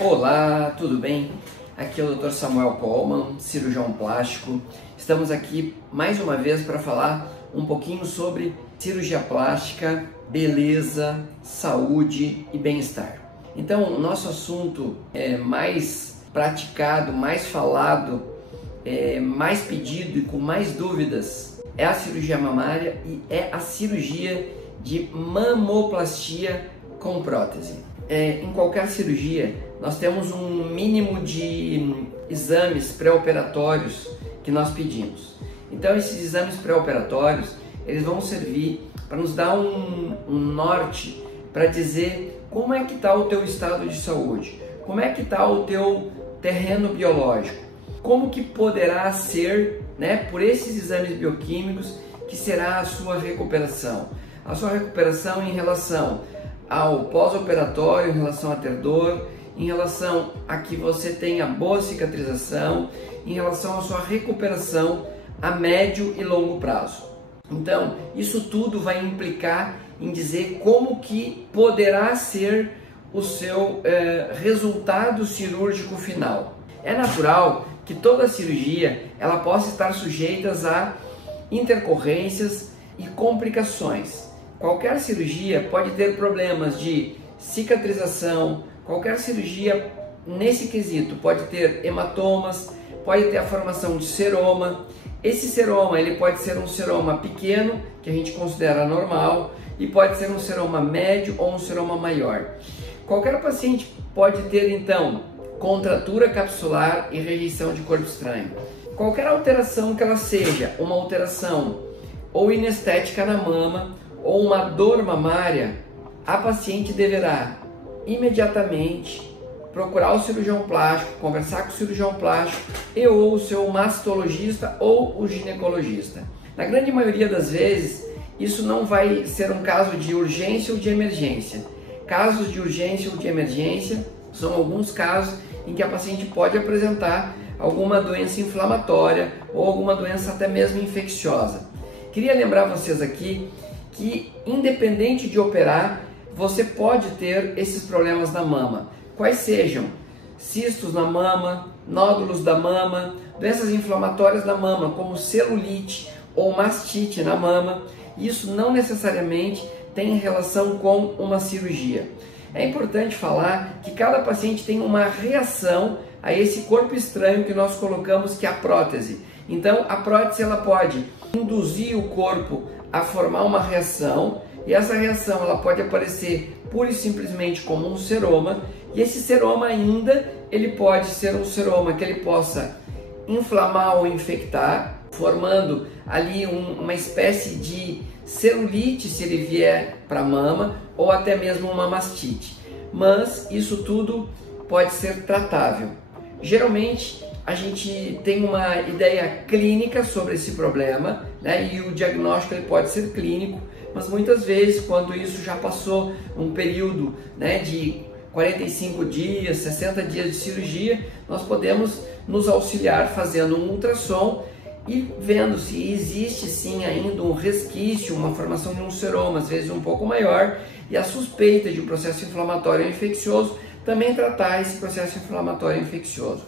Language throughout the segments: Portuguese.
Olá, tudo bem? Aqui é o Dr. Samuel Coleman, cirurgião plástico. Estamos aqui mais uma vez para falar um pouquinho sobre cirurgia plástica, beleza, saúde e bem-estar. Então, o nosso assunto é mais praticado, mais falado, mais pedido e com mais dúvidas é a cirurgia mamária e é a cirurgia de mamoplastia com prótese. Em qualquer cirurgia, nós temos um mínimo de exames pré-operatórios que nós pedimos. Então, esses exames pré-operatórios, eles vão servir para nos dar um norte para dizer como é que está o teu estado de saúde, como é que está o teu terreno biológico, como que poderá ser, por esses exames bioquímicos, que será a sua recuperação. A sua recuperação em relação ao pós-operatório, em relação a ter dor, em relação a que você tenha boa cicatrização, em relação à sua recuperação a médio e longo prazo. Então, isso tudo vai implicar em dizer como que poderá ser o seu resultado cirúrgico final. É natural que toda cirurgia ela possa estar sujeita a intercorrências e complicações. Qualquer cirurgia pode ter problemas de cicatrização, qualquer cirurgia nesse quesito pode ter hematomas, pode ter a formação de seroma. Esse seroma ele pode ser um seroma pequeno, que a gente considera normal, e pode ser um seroma médio ou um seroma maior. Qualquer paciente pode ter então contratura capsular e rejeição de corpo estranho. Qualquer alteração que ela seja, uma alteração ou inestética na mama, ou uma dor mamária, a paciente deverá imediatamente procurar o cirurgião plástico, conversar com o cirurgião plástico e ou o seu mastologista ou o ginecologista. Na grande maioria das vezes, isso não vai ser um caso de urgência ou de emergência. Casos de urgência ou de emergência são alguns casos em que a paciente pode apresentar alguma doença inflamatória ou alguma doença até mesmo infecciosa. Queria lembrar vocês aqui que, independente de operar, você pode ter esses problemas na mama, quais sejam cistos na mama, nódulos da mama, doenças inflamatórias da mama, como celulite ou mastite na mama. Isso não necessariamente tem relação com uma cirurgia. É importante falar que cada paciente tem uma reação a esse corpo estranho que nós colocamos, que é a prótese. Então, a prótese ela pode induzir o corpo a formar uma reação, e essa reação ela pode aparecer pura e simplesmente como um seroma, e esse seroma ainda ele pode ser um seroma que ele possa inflamar ou infectar, formando ali uma espécie de celulite se ele vier para a mama, ou até mesmo uma mastite. Mas isso tudo pode ser tratável. Geralmente a gente tem uma ideia clínica sobre esse problema, e o diagnóstico ele pode ser clínico, mas muitas vezes, quando isso já passou um período de 45 dias, 60 dias de cirurgia, nós podemos nos auxiliar fazendo um ultrassom e vendo se existe sim ainda um resquício, uma formação de um seroma, às vezes um pouco maior, e a suspeita de um processo inflamatório infeccioso, também tratar esse processo inflamatório infeccioso.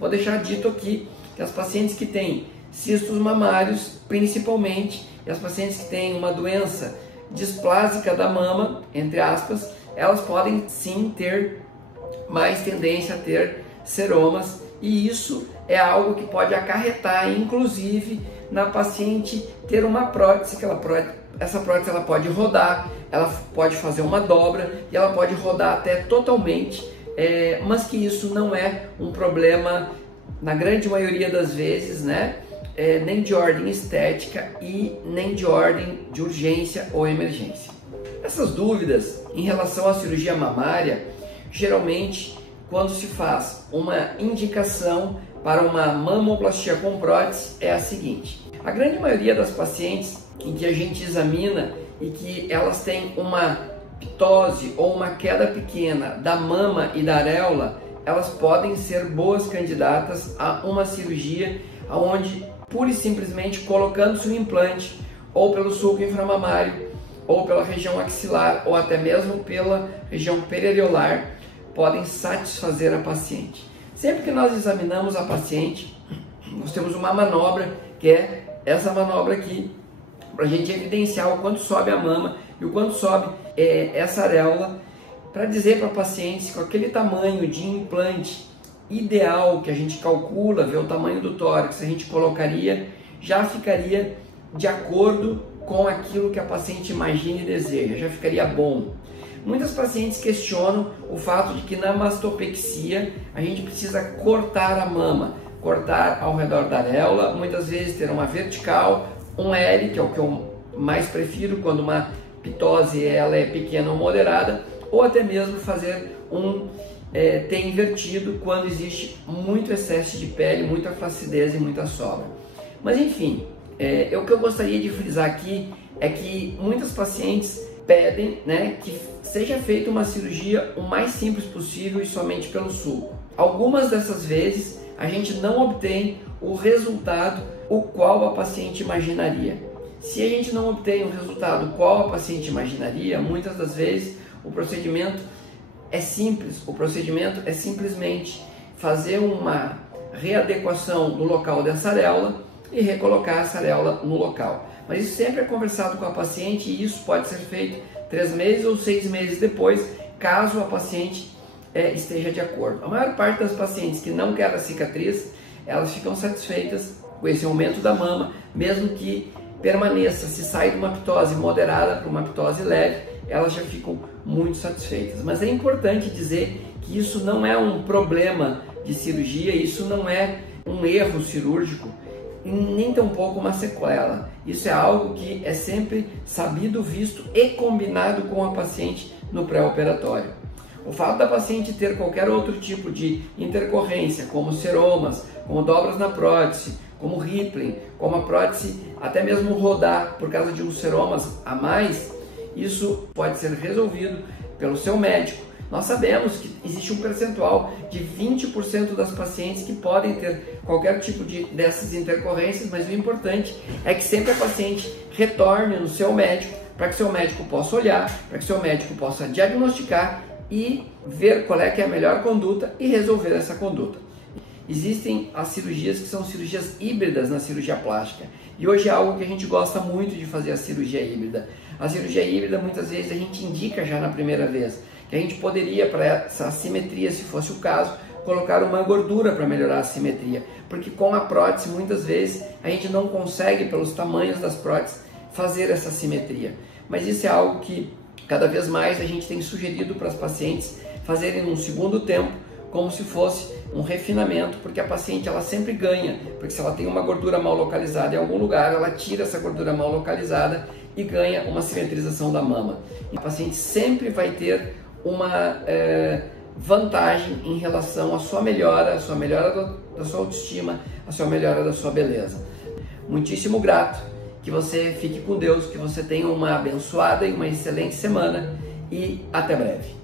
Vou deixar dito aqui que as pacientes que têm cistos mamários, principalmente, e as pacientes que têm uma doença displásica da mama, entre aspas, elas podem sim ter mais tendência a ter seromas, e isso é algo que pode acarretar, inclusive, na paciente ter uma prótese, essa prótese ela pode rodar, ela pode fazer uma dobra e ela pode rodar até totalmente, mas que isso não é um problema, na grande maioria das vezes, nem de ordem estética e nem de ordem de urgência ou emergência. Essas dúvidas em relação à cirurgia mamária, geralmente, quando se faz uma indicação para uma mamoplastia com prótese, é a seguinte: a grande maioria das pacientes em que a gente examina e que elas têm uma ptose ou uma queda pequena da mama e da areola, elas podem ser boas candidatas a uma cirurgia onde, pura e simplesmente, colocando-se um implante ou pelo sulco inframamário ou pela região axilar ou até mesmo pela região periareolar, podem satisfazer a paciente. Sempre que nós examinamos a paciente, nós temos uma manobra, que é essa manobra aqui, para a gente evidenciar o quanto sobe a mama e o quanto sobe essa areola, para dizer para a paciente se com aquele tamanho de implante ideal que a gente calcula, vê o tamanho do tórax, a gente colocaria, já ficaria de acordo com aquilo que a paciente imagina e deseja, já ficaria bom. Muitas pacientes questionam o fato de que na mastopexia a gente precisa cortar a mama, cortar ao redor da areola, muitas vezes ter uma vertical, um L, que é o que eu mais prefiro quando uma pitose ela é pequena ou moderada, ou até mesmo fazer um T invertido quando existe muito excesso de pele, muita flacidez e muita sobra. Mas enfim, o que eu gostaria de frisar aqui é que muitas pacientes pedem, né, que seja feita uma cirurgia o mais simples possível e somente pelo sulco. Algumas dessas vezes a gente não obtém o resultado o qual a paciente imaginaria. Se a gente não obtém o resultado qual a paciente imaginaria, muitas das vezes o procedimento é simples. O procedimento é simplesmente fazer uma readequação do local dessa areola e recolocar essa areola no local. Mas isso sempre é conversado com a paciente e isso pode ser feito 3 meses ou 6 meses depois, caso a paciente esteja de acordo. A maior parte das pacientes que não querem a cicatriz, elas ficam satisfeitas com esse aumento da mama, mesmo que permaneça. Se sai de uma pitose moderada para uma pitose leve, elas já ficam muito satisfeitas. Mas é importante dizer que isso não é um problema de cirurgia, isso não é um erro cirúrgico, nem tampouco uma sequela. Isso é algo que é sempre sabido, visto e combinado com a paciente no pré-operatório. O fato da paciente ter qualquer outro tipo de intercorrência, como seromas, como dobras na prótese, como rippling, como a prótese até mesmo rodar por causa de uns seromas a mais, isso pode ser resolvido pelo seu médico. Nós sabemos que existe um percentual de 20% das pacientes que podem ter qualquer tipo dessas intercorrências, mas o importante é que sempre a paciente retorne no seu médico, para que seu médico possa olhar, para que seu médico possa diagnosticar e ver qual é que é a melhor conduta e resolver essa conduta. Existem as cirurgias que são cirurgias híbridas na cirurgia plástica, e hoje é algo que a gente gosta muito de fazer, a cirurgia híbrida. A cirurgia híbrida muitas vezes a gente indica já na primeira vez que a gente poderia, para essa assimetria, se fosse o caso, colocar uma gordura para melhorar a simetria, porque com a prótese muitas vezes a gente não consegue, pelos tamanhos das próteses, fazer essa simetria. Mas isso é algo que cada vez mais a gente tem sugerido para as pacientes fazerem num segundo tempo, como se fosse um refinamento, porque a paciente ela sempre ganha, porque se ela tem uma gordura mal localizada em algum lugar, ela tira essa gordura mal localizada e ganha uma simetrização da mama. E a paciente sempre vai ter uma vantagem em relação à sua melhora da sua autoestima, a sua melhora da sua beleza. Muitíssimo grato, que você fique com Deus, que você tenha uma abençoada e uma excelente semana e até breve.